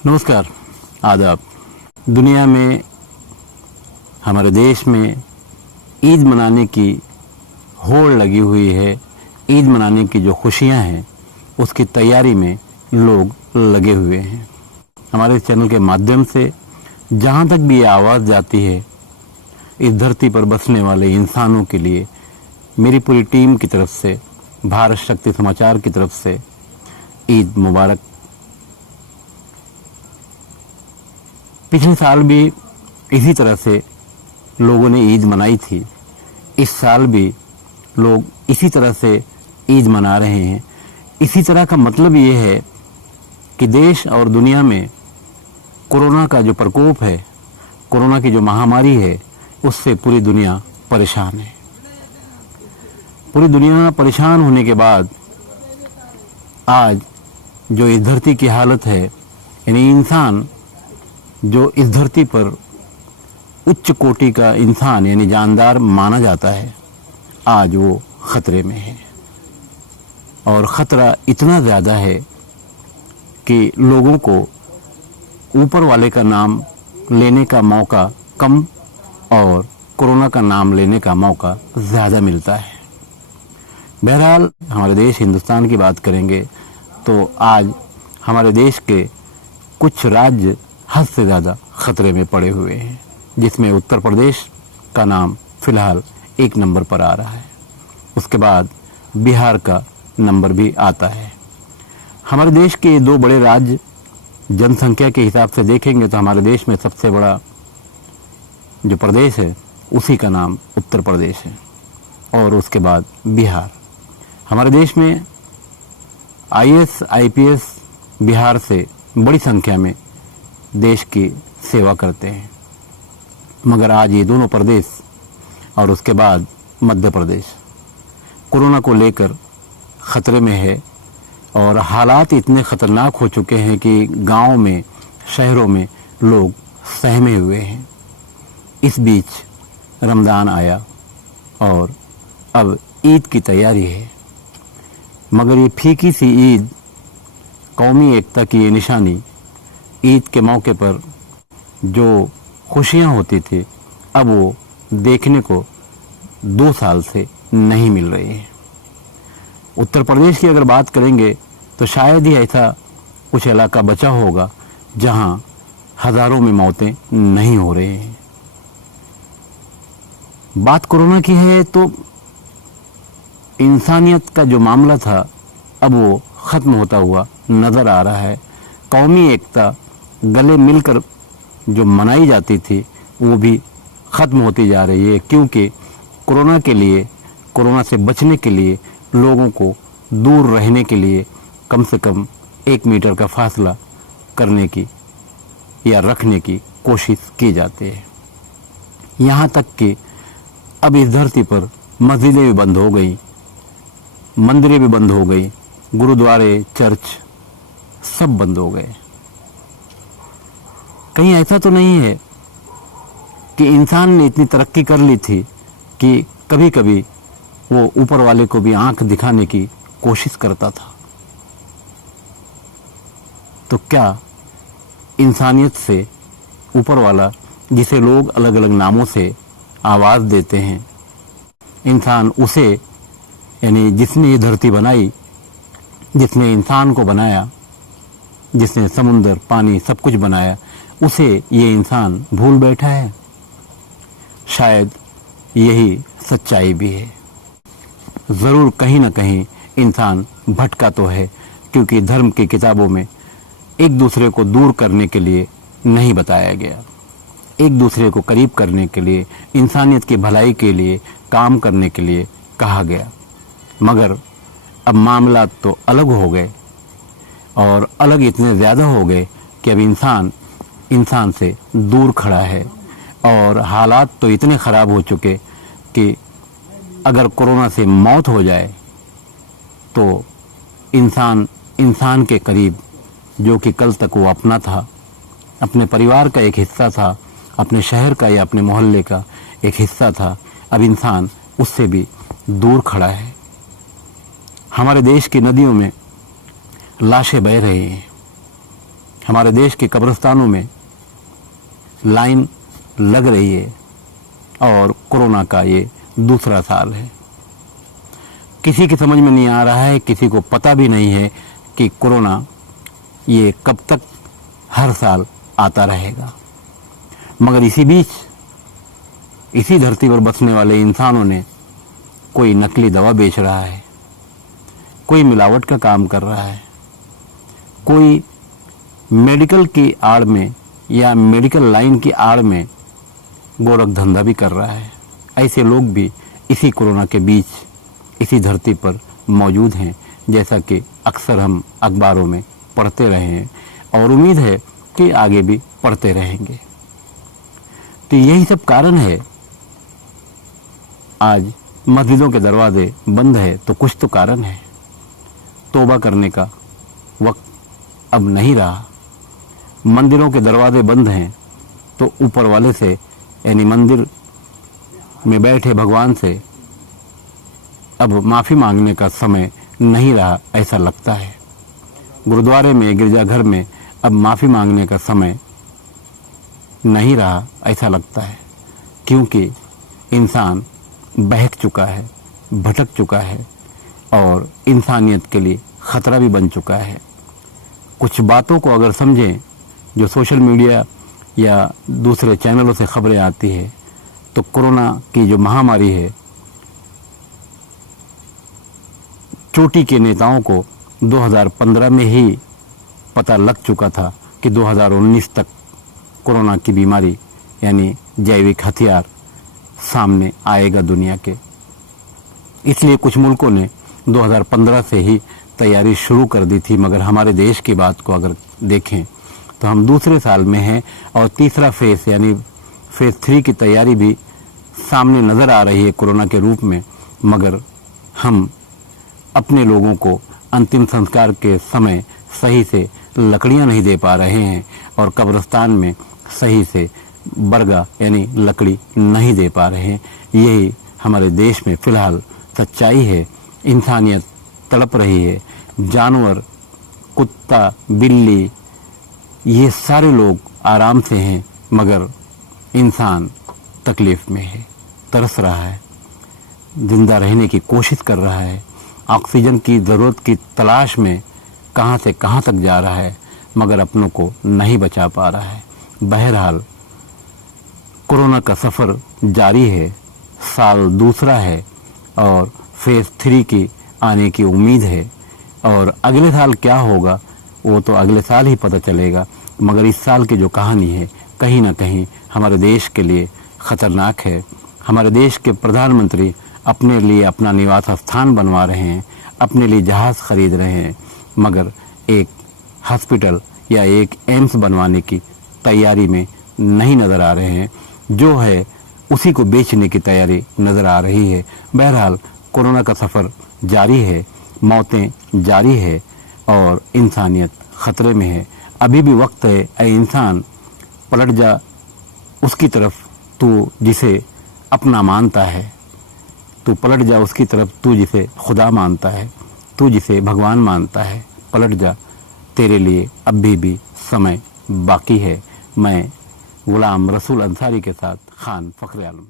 नमस्कार, आदाब। दुनिया में, हमारे देश में ईद मनाने की होड़ लगी हुई है। ईद मनाने की जो खुशियां हैं उसकी तैयारी में लोग लगे हुए हैं। हमारे चैनल के माध्यम से जहां तक भी ये आवाज़ जाती है, इस धरती पर बसने वाले इंसानों के लिए मेरी पूरी टीम की तरफ से, भारत शक्ति समाचार की तरफ से ईद मुबारक। पिछले साल भी इसी तरह से लोगों ने ईद मनाई थी। इस साल भी लोग इसी तरह से ईद मना रहे हैं। इसी तरह का मतलब ये है कि देश और दुनिया में कोरोना का जो प्रकोप है, कोरोना की जो महामारी है, उससे पूरी दुनिया परेशान है। पूरी दुनिया परेशान होने के बाद आज जो इस धरती की हालत है, यानी इंसान जो इस धरती पर उच्च कोटि का इंसान यानी जानदार माना जाता है, आज वो खतरे में है। और खतरा इतना ज़्यादा है कि लोगों को ऊपर वाले का नाम लेने का मौका कम और कोरोना का नाम लेने का मौका ज़्यादा मिलता है। बहरहाल, हमारे देश हिंदुस्तान की बात करेंगे तो आज हमारे देश के कुछ राज्य हद से ज़्यादा खतरे में पड़े हुए हैं, जिसमें उत्तर प्रदेश का नाम फिलहाल 1 नंबर पर आ रहा है। उसके बाद बिहार का नंबर भी आता है। हमारे देश के 2 बड़े राज्य जनसंख्या के हिसाब से देखेंगे तो हमारे देश में सबसे बड़ा जो प्रदेश है उसी का नाम उत्तर प्रदेश है, और उसके बाद बिहार। हमारे देश में IAS IPS बिहार से बड़ी संख्या में देश की सेवा करते हैं, मगर आज ये दोनों प्रदेश और उसके बाद मध्य प्रदेश कोरोना को लेकर खतरे में है। और हालात इतने खतरनाक हो चुके हैं कि गांव में, शहरों में लोग सहमे हुए हैं। इस बीच रमज़ान आया और अब ईद की तैयारी है, मगर ये फीकी सी ईद, कौमी एकता की ये निशानी, ईद के मौके पर जो खुशियां होती थी, अब वो देखने को 2 साल से नहीं मिल रही है। उत्तर प्रदेश की अगर बात करेंगे तो शायद ही ऐसा कुछ इलाका बचा होगा जहां हजारों में मौतें नहीं हो रही हैं। बात कोरोना की है तो इंसानियत का जो मामला था अब वो खत्म होता हुआ नजर आ रहा है। कौमी एकता गले मिलकर जो मनाई जाती थी वो भी खत्म होती जा रही है, क्योंकि कोरोना के लिए, कोरोना से बचने के लिए लोगों को दूर रहने के लिए कम से कम 1 मीटर का फासला करने की या रखने की कोशिश की जाती है। यहाँ तक कि अब इस धरती पर मस्जिदें भी बंद हो गई, मंदिरें भी बंद हो गई, गुरुद्वारे, चर्च सब बंद हो गए। कहीं ऐसा तो नहीं है कि इंसान ने इतनी तरक्की कर ली थी कि कभी कभी वो ऊपर वाले को भी आंख दिखाने की कोशिश करता था? तो क्या इंसानियत से ऊपर वाला, जिसे लोग अलग अलग नामों से आवाज़ देते हैं, इंसान उसे, यानी जिसने ये धरती बनाई, जिसने इंसान को बनाया, जिसने समुंदर, पानी सब कुछ बनाया, उसे ये इंसान भूल बैठा है? शायद यही सच्चाई भी है। ज़रूर कहीं ना कहीं इंसान भटका तो है, क्योंकि धर्म की किताबों में एक दूसरे को दूर करने के लिए नहीं बताया गया, एक दूसरे को करीब करने के लिए, इंसानियत की भलाई के लिए काम करने के लिए कहा गया। मगर अब मामला तो अलग हो गए, और अलग इतने ज़्यादा हो गए कि अब इंसान से दूर खड़ा है। और हालात तो इतने ख़राब हो चुके कि अगर कोरोना से मौत हो जाए तो इंसान के करीब, जो कि कल तक वो अपना था, अपने परिवार का एक हिस्सा था, अपने शहर का या अपने मोहल्ले का एक हिस्सा था, अब इंसान उससे भी दूर खड़ा है। हमारे देश की नदियों में लाशें बह रही हैं, हमारे देश के कब्रिस्तानों में लाइन लग रही है और कोरोना का ये दूसरा साल है। किसी की समझ में नहीं आ रहा है, किसी को पता भी नहीं है कि कोरोना ये कब तक हर साल आता रहेगा। मगर इसी बीच इसी धरती पर बसने वाले इंसानों ने कोई नकली दवा बेच रहा है, कोई मिलावट का काम कर रहा है, कोई मेडिकल की आड़ में या मेडिकल लाइन की आड़ में गोरख धंधा भी कर रहा है। ऐसे लोग भी इसी कोरोना के बीच इसी धरती पर मौजूद हैं, जैसा कि अक्सर हम अखबारों में पढ़ते रहे हैं और उम्मीद है कि आगे भी पढ़ते रहेंगे। तो यही सब कारण है। आज मस्जिदों के दरवाजे बंद है तो कुछ तो कारण है। तौबा करने का वक्त अब नहीं रहा। मंदिरों के दरवाजे बंद हैं तो ऊपर वाले से यानी मंदिर में बैठे भगवान से अब माफ़ी मांगने का समय नहीं रहा, ऐसा लगता है। गुरुद्वारे में, गिरजाघर में अब माफ़ी मांगने का समय नहीं रहा, ऐसा लगता है, क्योंकि इंसान बहक चुका है, भटक चुका है और इंसानियत के लिए ख़तरा भी बन चुका है। कुछ बातों को अगर समझें, जो सोशल मीडिया या दूसरे चैनलों से खबरें आती है, तो कोरोना की जो महामारी है, चोटी के नेताओं को 2015 में ही पता लग चुका था कि 2019 तक कोरोना की बीमारी यानी जैविक हथियार सामने आएगा दुनिया के। इसलिए कुछ मुल्कों ने 2015 से ही तैयारी शुरू कर दी थी। मगर हमारे देश की बात को अगर देखें तो हम दूसरे साल में हैं और तीसरा फेज यानी फेज 3 की तैयारी भी सामने नज़र आ रही है कोरोना के रूप में। मगर हम अपने लोगों को अंतिम संस्कार के समय सही से लकड़ियां नहीं दे पा रहे हैं और कब्रिस्तान में सही से बरगा यानी लकड़ी नहीं दे पा रहे हैं। यही हमारे देश में फ़िलहाल सच्चाई है। इंसानियत तड़प रही है। जानवर, कुत्ता, बिल्ली, ये सारे लोग आराम से हैं, मगर इंसान तकलीफ़ में है, तरस रहा है, जिंदा रहने की कोशिश कर रहा है, ऑक्सीजन की ज़रूरत की तलाश में कहाँ से कहाँ तक जा रहा है, मगर अपनों को नहीं बचा पा रहा है। बहरहाल कोरोना का सफ़र जारी है, साल दूसरा है और फेज़ 3 की आने की उम्मीद है। और अगले साल क्या होगा वो तो अगले साल ही पता चलेगा। मगर इस साल की जो कहानी है कहीं ना कहीं हमारे देश के लिए ख़तरनाक है। हमारे देश के प्रधानमंत्री अपने लिए अपना निवास स्थान बनवा रहे हैं, अपने लिए जहाज़ खरीद रहे हैं, मगर एक हॉस्पिटल या एक एम्स बनवाने की तैयारी में नहीं नज़र आ रहे हैं। जो है उसी को बेचने की तैयारी नज़र आ रही है। बहरहाल कोरोना का सफ़र जारी है, मौतें जारी है और इंसानियत ख़तरे में है। अभी भी वक्त है, ऐ इंसान पलट जा उसकी तरफ तू जिसे अपना मानता है, तू पलट जा उसकी तरफ तू जिसे खुदा मानता है, तू जिसे भगवान मानता है, पलट जा, तेरे लिए अभी भी समय बाकी है। मैं गुलाम रसूल अंसारी के साथ खान फखरे आलम।